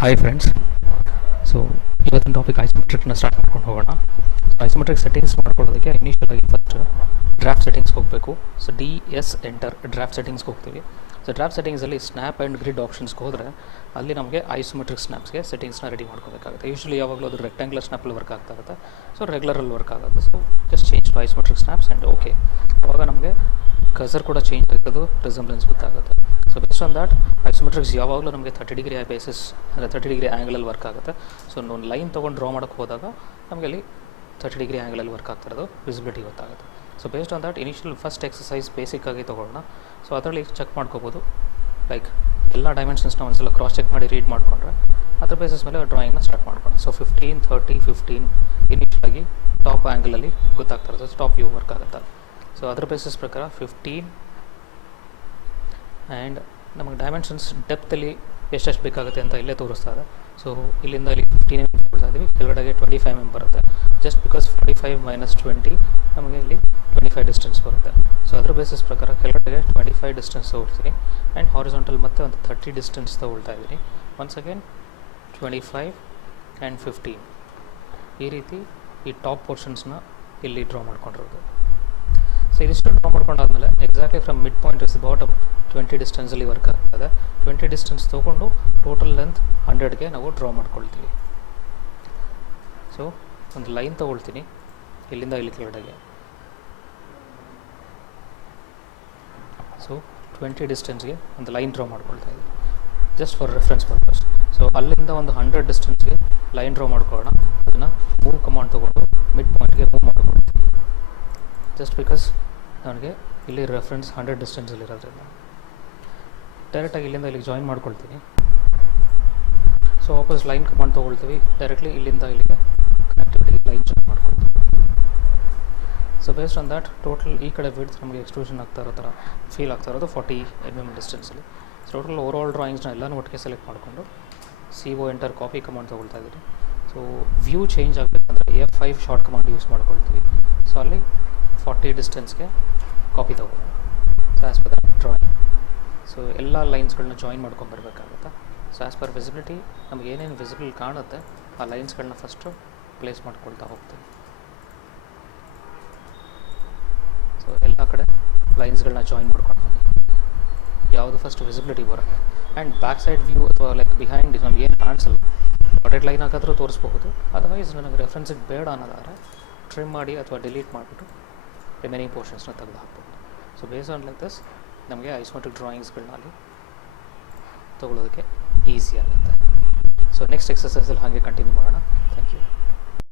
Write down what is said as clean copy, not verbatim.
Hi friends. So ಇವತ್ತಿನ topic ಐಸೋಮೆಟ್ರಿಕ್ನ start ಮಾಡ್ಕೊಂಡು ಹೋಗೋಣ. ಸೊ ಐಸೋಮೆಟ್ರಿಕ್ ಸೆಟ್ಟಿಂಗ್ಸ್ ಮಾಡ್ಕೊಳ್ಳೋದಕ್ಕೆ ಇನಿಷಿಯಲ್ ಆಗಿ ಫಸ್ಟ್ ಡ್ರಾಫ್ಟ್ ಸೆಟ್ಟಿಂಗ್ಸ್ಗೆ ಹೋಗಬೇಕು. ಸೊ ಎಂಟರ್ ಡ್ರಾಫ್ಟ್ ಸೆಟ್ಟಿಂಗ್ಸ್ಗೆ ಹೋಗ್ತೀವಿ. ಸೊ ಡ್ರಾಫ್ಟ್ ಸೆಟ್ಟಿಂಗ್ಸಲ್ಲಿ ಸ್ನ್ಯಾಪ್ ಆ್ಯಂಡ್ ಗ್ರಿಡ್ ಆಪ್ಷನ್ಸ್ಗೆ ಹೋದರೆ ಅಲ್ಲಿ ನಮಗೆ ಐಸೋಮೆಟ್ರಿಕ್ ಸ್ನ್ಯಾಪ್ಸ್ಗೆ ಸೆಟ್ಟಿಂಗ್ಸ್ನ ರೆಡಿ ಮಾಡ್ಕೋಬೇಕಾಗುತ್ತೆ. ಯೂಶ್ವಲಿ ಯಾವಾಗಲೂ ಅದು ರೆಕ್ಟ್ಯಾಂಗ್ಯುಲರ್ ಸ್ನ್ಯಾಪಲ್ಲಿ ವರ್ಕ್ ಆಗ್ತಾ ಇರುತ್ತೆ, ಸೊ ರೆಗ್ಯುಲರಲ್ಲಿ ವರ್ಕ್ ಆಗುತ್ತೆ. So just change to isometric snaps and okay. ಆವಾಗ ನಮಗೆ ಕರ್ಸರ್ ಕೂಡ ಚೇಂಜ್ ಆಗಿರೋದು ರಿಸಂಬ್ಲೆನ್ಸ್ ಗೊತ್ತಾಗುತ್ತೆ. So based on that isometrics ಯಾವಾಗಲೂ ನಮಗೆ 30 ಡಿಗ್ರಿ ಬೇಸಿಸ್ ಅಂದರೆ 30 ಡಿಗ್ರಿ ಆ್ಯಂಗಲಲ್ಲಿ ವರ್ಕ್ ಆಗುತ್ತೆ. ಸೊ ಒಂದು ಲೈನ್ ತೊಗೊಂಡು ಡ್ರಾ ಮಾಡೋಕ್ಕೆ ಹೋದಾಗ ನಮಗೆ ಅಲ್ಲಿ 30 ಡಿಗ್ರಿ ಆ್ಯಂಗಲಲ್ಲಿ ವರ್ಕ್ ಆಗ್ತಿರೋದು ವಿಸಿಬಿಲಿಟಿ ಗೊತ್ತಾಗುತ್ತೆ. So based on that initial first exercise ಬೇಸಿಕ್ಕಾಗಿ ತೊಗೊಳ್ಳೋಣ. ಸೊ ಅದರಲ್ಲಿ ಚೆಕ್ ಮಾಡ್ಕೋಬೋದು, ಲೈಕ್ ಎಲ್ಲ ಡೈಮೆನ್ಷನ್ಸ್ನ ಒಂದ್ಸಲ ಕ್ರಾಸ್ ಚೆಕ್ ಮಾಡಿ ರೀಡ್ ಮಾಡಿಕೊಂಡ್ರೆ ಅದ್ರ ಬೇಸಿಸ್ ಮೇಲೆ ಡ್ರಾಯಿಂಗ್ನ ಸ್ಟಾರ್ಟ್ ಮಾಡ್ಕೊಳ್ಳೋಣ. ಸೊ 15, 30, 15 ಇನಿಷಿಯಲಾಗಿ ಟಾಪ್ ಆ್ಯಂಗಲಲ್ಲಿ ಗೊತ್ತಾಗ್ತಿರೋದು, ಟಾಪ್ ವ್ಯೂ ವರ್ಕ್ ಆಗುತ್ತೆ. ಸೊ ಅದ್ರ ಬೇಸಿಸ್ ಪ್ರಕಾರ 15 ಆ್ಯಂಡ್ ನಮಗೆ ಡೈಮೆನ್ಷನ್ಸ್ ಡೆಪ್ತಲ್ಲಿ ಎಷ್ಟೆಷ್ಟು ಬೇಕಾಗುತ್ತೆ ಅಂತ ಇಲ್ಲೇ ತೋರಿಸ್ತಾ ಇದೆ. ಸೊ ಇಲ್ಲಿಂದ ಇಲ್ಲಿ 15 mm ಕೊಡ್ತಾ ಇದ್ದೀವಿ, ಕೆಳಗಡೆಗೆ 25 mm ಬರುತ್ತೆ. ಜಸ್ಟ್ ಬಿಕಾಸ್ 45 - 20 ನಮಗೆ ಇಲ್ಲಿ 25 ಡಿಸ್ಟೆನ್ಸ್ ಬರುತ್ತೆ. ಸೊ ಅದ್ರ ಬೇಸಿಸ್ ಪ್ರಕಾರ ಕೆಳಗಡೆಗೆ 25 ಡಿಸ್ಟೆನ್ಸ್ ತೊಗೊಳ್ತೀನಿ ಆ್ಯಂಡ್ ಹಾರಿಜಾಂಟಲ್ ಮತ್ತೆ ಒಂದು 30 ಡಿಸ್ಟೆನ್ಸ್ ತೊಗೊಳ್ತಾ ಇದ್ದೀನಿ. ಒನ್ಸ್ ಅಗೇನ್ 25 ಆ್ಯಂಡ್ 15 ಈ ರೀತಿ ಈ ಟಾಪ್ ಪೋರ್ಷನ್ಸ್ನ ಇಲ್ಲಿ ಡ್ರಾ ಮಾಡ್ಕೊಂಡಿರೋದು. ಸೊ ಇದಿಷ್ಟು ಡ್ರಾ ಮಾಡ್ಕೊಂಡಾದ್ಮೇಲೆ exactly from mid point is bottom 20 ಡಿಸ್ಟೆನ್ಸಲ್ಲಿ ವರ್ಕ್ ಆಗ್ತದೆ. 20 ಡಿಸ್ಟೆನ್ಸ್ ತೊಗೊಂಡು ಟೋಟಲ್ ಲೆಂತ್ 100ಗೆ ನಾವು ಡ್ರಾ ಮಾಡ್ಕೊಳ್ತೀವಿ. ಸೊ ಒಂದು ಲೈನ್ ತೊಗೊಳ್ತೀನಿ ಇಲ್ಲಿಂದ ಇಲ್ಲಿ ಕೆಳಗಡೆಗೆ. ಸೊ 20 ಡಿಸ್ಟೆನ್ಸ್ಗೆ ಒಂದು ಲೈನ್ ಡ್ರಾ ಮಾಡ್ಕೊಳ್ತಾ ಇದ್ದೀನಿ just for reference purpose. So ಅಲ್ಲಿಂದ ಒಂದು 100 ಡಿಸ್ಟೆನ್ಸ್ಗೆ ಲೈನ್ ಡ್ರಾ ಮಾಡ್ಕೊಳ್ಳೋಣ. ಅದನ್ನು ಮೂವ್ ಕಮಾಂಡ್ ತೊಗೊಂಡು ಮಿಡ್ ಪಾಯಿಂಟ್ಗೆ ಮೂವ್ ಮಾಡ್ಕೊಳ್ತೀನಿ, ಜಸ್ಟ್ ಬಿಕಾಸ್ ನನಗೆ ಇಲ್ಲಿ ರೆಫರೆನ್ಸ್ 100 ಡಿಸ್ಟೆನ್ಸಲ್ಲಿ ಇರೋದ್ರಿಂದ. ಡೈರೆಕ್ಟಾಗಿ ಇಲ್ಲಿಂದ ಇಲ್ಲಿಗೆ ಜಾಯಿನ್ ಮಾಡ್ಕೊಳ್ತೀನಿ. ಸೊ ವಾಪಸ್ ಲೈನ್ ಕಮಾಂಡ್ ತೊಗೊಳ್ತೀವಿ, ಡೈರೆಕ್ಟ್ಲಿ ಇಲ್ಲಿಂದ ಇಲ್ಲಿಗೆ ಕನೆಕ್ಟಿವಿಟಿ ಲೈನ್ ಜಾಯಿನ್ ಮಾಡ್ಕೊಳ್ತೀವಿ. So based on that total ಈ ಕಡೆ ವಿಡ್ತ್ ನಮಗೆ ಎಕ್ಸ್ಟ್ರೂಷನ್ ಆಗ್ತಾ ಇರೋ ಥರ ಫೀಲ್ ಆಗ್ತಾ ಇರೋದು 40 mm ಡಿಸ್ಟೆನ್ಸಲ್ಲಿ. ಸೊ ಟೋಟಲ್ ಓವರಾಲ್ ಡ್ರಾಯಿಂಗ್ಸ್ನ ಎಲ್ಲನೂ ಒಟ್ಟಿಗೆ ಸೆಲೆಕ್ಟ್ ಮಾಡಿಕೊಂಡು CO ಎಂಟರ್ ಕಾಪಿ ಕಮಾಂಡ್ ತೊಗೊಳ್ತಾ ಇದ್ದೀನಿ. ಸೊ ವ್ಯೂ ಚೇಂಜ್ ಆಗಬೇಕಂದ್ರೆ F5 ಶಾರ್ಟ್ ಕಮಾಂಡ್ ಯೂಸ್ ಮಾಡ್ಕೊಳ್ತೀವಿ. ಸೊ ಅಲ್ಲಿ 40 ಡಿಸ್ಟೆನ್ಸ್ಗೆ ಕಾಪಿ ತೊಗೊಳ್ಳೋಣ. So as per the drawing so ಎಲ್ಲ ಲೈನ್ಸ್ಗಳನ್ನ ಜಾಯಿನ್ ಮಾಡ್ಕೊಂಬರ್ಬೇಕಾಗುತ್ತೆ. ಸೊ ಆ್ಯಸ್ ಪರ್ ವಿಸಿಬಿಲಿಟಿ ನಮಗೆ ಏನೇನು ವಿಸಿಬಲ್ ಕಾಣುತ್ತೆ ಆ ಲೈನ್ಸ್ಗಳನ್ನ ಫಸ್ಟು ಪ್ಲೇಸ್ ಮಾಡ್ಕೊಳ್ತಾ ಹೋಗ್ತೀವಿ. ಸೊ ಎಲ್ಲ ಕಡೆ ಲೈನ್ಸ್ಗಳನ್ನ ಜಾಯಿನ್ ಮಾಡ್ಕೊಂಡು ಯಾವುದು ಫಸ್ಟ್ ವಿಸಿಬಿಲಿಟಿ ಬರುತ್ತೆ. ಆ್ಯಂಡ್ ಬ್ಯಾಕ್ ಸೈಡ್ ವ್ಯೂ ಅಥವಾ ಲೈಕ್ ಬಿಹೈಂಡ್ ನಮ್ಗೆ ಏನು ಕಾಣಿಸಲ್ಲ ಡಾಟೆಡ್ ಲೈನ್ ಹಾಕಿದ್ರೂ ತೋರಿಸ್ಬಹುದು. ಅದರ್ವೈಸ್ ನನಗೆ ರೆಫರೆನ್ಸಿಗೆ ಬೇಡ ಅನ್ನೋದಾದ್ರೆ ಟ್ರಿಮ್ ಮಾಡಿ ಅಥವಾ ಡಿಲೀಟ್ ಮಾಡಿಬಿಟ್ಟು ರಿಮೈನಿಂಗ್ ಪೋರ್ಷನ್ಸ್ನ ತೆಗೆದು ಹಾಕ್ಬೋದು. So based on like this ನಮಗೆ ಐಸೋಮೆಟ್ರಿಕ್ ಡ್ರಾಯಿಂಗ್ಸ್ಗಳನ್ನ ಅಲ್ಲಿ ತೊಗೊಳ್ಳೋದಕ್ಕೆ ಈಸಿ ಆಗುತ್ತೆ. ಸೊ ನೆಕ್ಸ್ಟ್ ಎಕ್ಸಸೈಸಲ್ಲಿ ಹಾಗೆ ಕಂಟಿನ್ಯೂ ಮಾಡೋಣ.